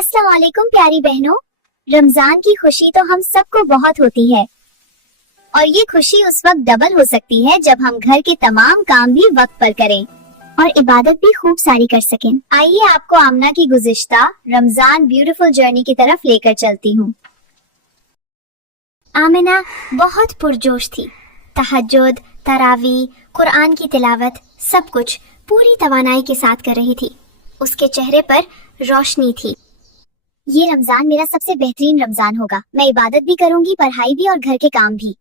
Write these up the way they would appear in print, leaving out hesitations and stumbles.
अस्सलाम वालेकुम प्यारी बहनों, रमजान की खुशी तो हम सबको बहुत होती है और ये खुशी उस वक्त डबल हो सकती है जब हम घर के तमाम काम भी वक्त पर करें और इबादत भी खूब सारी कर सकें। आइए आपको आमना की गुज़िश्ता रमजान ब्यूटीफुल जर्नी की तरफ लेकर चलती हूँ। आमिना बहुत पुरजोश थी। तहज्जुद, तरावी, कुरान की तिलावत सब कुछ पूरी तवानाई के साथ कर रही थी। उसके चेहरे पर रोशनी थी। ये रमजान मेरा सबसे बेहतरीन रमजान होगा। मैं इबादत भी करूंगी, पढ़ाई भी और घर के काम भी।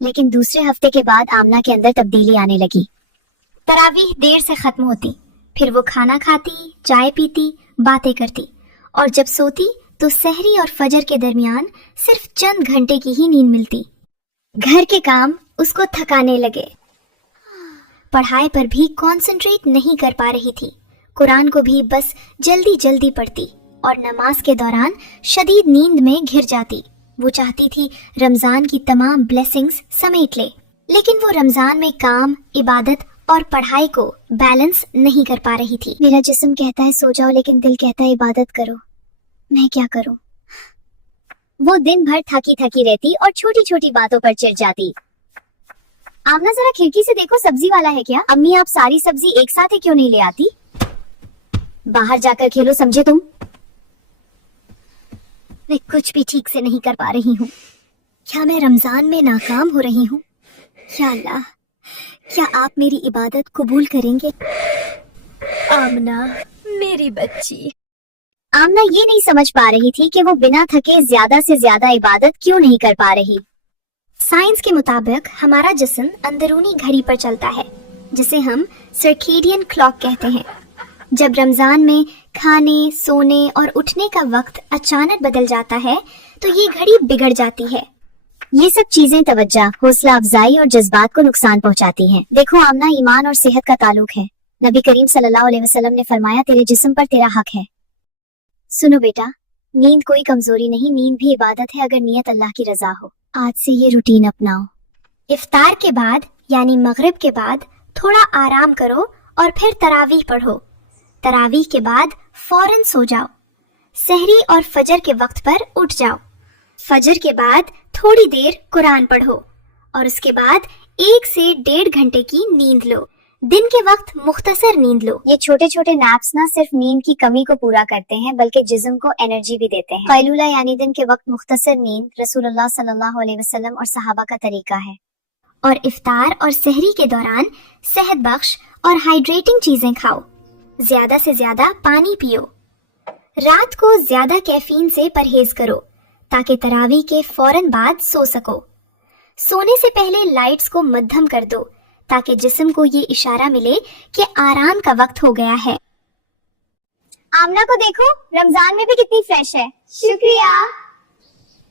लेकिन दूसरे हफ्ते के बाद आमना के अंदर तब्दीली आने लगी। तरावीह देर से खत्म होती, फिर वो खाना खाती, चाय पीती, बातें करती और जब सोती तो सहरी और फजर के दरमियान सिर्फ चंद घंटे की ही नींद मिलती। घर के काम उसको थकाने लगे। पढ़ाई पर भी कंसंट्रेट नहीं कर पा रही थी। कुरान को भी बस जल्दी जल्दी पढ़ती और नमाज के दौरान शदीद नींद में घिर जाती। वो चाहती थी रमजान की तमाम ब्लेसिंग्स समेट ले, लेकिन वो रमजान में काम, इबादत और पढ़ाई को बैलेंस नहीं कर पा रही थी। मेरा जिस्म कहता है सो जाओ, लेकिन दिल कहता है इबादत करो। मैं क्या करूं? वो दिन भर थकी थकी रहती और छोटी छोटी बातों पर चिढ़ जाती। आमना जरा खिड़की से देखो, सब्जी वाला है क्या? अम्मी आप सारी सब्जी एक साथ ही क्यों नहीं ले आती? बाहर जाकर खेलो, समझे तुम? मैं कुछ भी ठीक से नहीं कर पा रही हूँ। क्या मैं रमजान में नाकाम हो रही हूँ? या अल्लाह, क्या आप मेरी इबादत कबूल करेंगे? आमना मेरी बच्ची। आमना ये नहीं समझ पा रही थी कि वो बिना थके ज्यादा से ज्यादा इबादत क्यों नहीं कर पा रही। साइंस के मुताबिक हमारा जिस्म अंदरूनी घड़ी पर चलता है, जिसे हम सर्केडियन क्लॉक कहते हैं। जब रमजान में खाने, सोने और उठने का वक्त अचानक बदल जाता है तो ये घड़ी बिगड़ जाती है। ये सब चीजें तवज्जो, हौसला अफजाई और जज्बात को नुकसान पहुंचाती हैं। देखो आमना, ईमान और सेहत का ताल्लुक है। नबी करीम सल्लल्लाहु अलैहि वसल्लम ने फरमाया, तेरे जिस्म पर तेरा हक है। सुनो बेटा, नींद कोई कमजोरी नहीं, नींद भी इबादत है अगर नियत अल्लाह की रजा हो। आज से ये रूटीन अपनाओ। इफ्तार के बाद यानी मगरिब के बाद थोड़ा आराम करो और फिर तरावीह पढ़ो। तरावीह के बाद फौरन सो जाओ। सहरी और फजर के वक्त पर उठ जाओ। फजर के बाद थोड़ी देर कुरान पढ़ो और उसके बाद 1 से 1.5 घंटे की नींद लो। दिन के वक्त मुख्तसर नींद लो। ये छोटे छोटे नैप्स ना सिर्फ नींद की कमी को पूरा करते हैं बल्कि जिस्म को एनर्जी भी देते हैं। कैलूला यानी दिन के वक्त मुख्तसर नींद रसूलुल्लाह सल्लल्लाहु अलैहि वसल्लम और सहाबा का तरीका है। और इफ्तार और सहरी के दौरान सेहत बख्श और हाइड्रेटिंग चीजें खाओ। ज्यादा से ज्यादा पानी पियो। रात को ज्यादा कैफीन से परहेज करो ताकि तरावी के फौरन बाद सो सको। सोने से पहले लाइट्स को मध्यम कर दो ताकि जिस्म को ये इशारा मिले कि आराम का वक्त हो गया है। आमना को देखो, रमजान में भी कितनी फ्रेश है। शुक्रिया।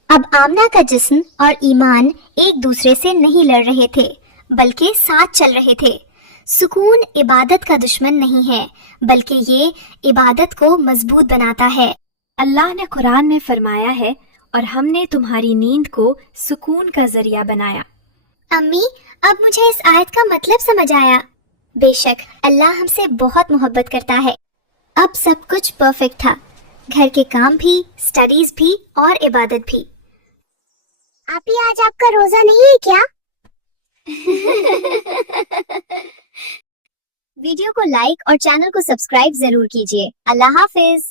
अब आमना का जिस्म और ईमान एक दूसरे से नहीं लड़ रहे थे बल्कि साथ चल रहे थे। सुकून इबादत का दुश्मन नहीं है बल्कि ये इबादत को मजबूत बनाता है। अल्लाह ने कुरान में फरमाया है, और हमने तुम्हारी नींद को सुकून का जरिया बनाया। अम्मी, अब मुझे इस आयत का मतलब समझ आया। बेशक अल्लाह हमसे बहुत मोहब्बत करता है। अब सब कुछ परफेक्ट था, घर के काम भी, स्टडीज भी और इबादत भी। आपी, आज आपका रोजा नहीं है क्या? वीडियो को लाइक और चैनल को सब्सक्राइब जरूर कीजिए। अल्लाह हाफिज।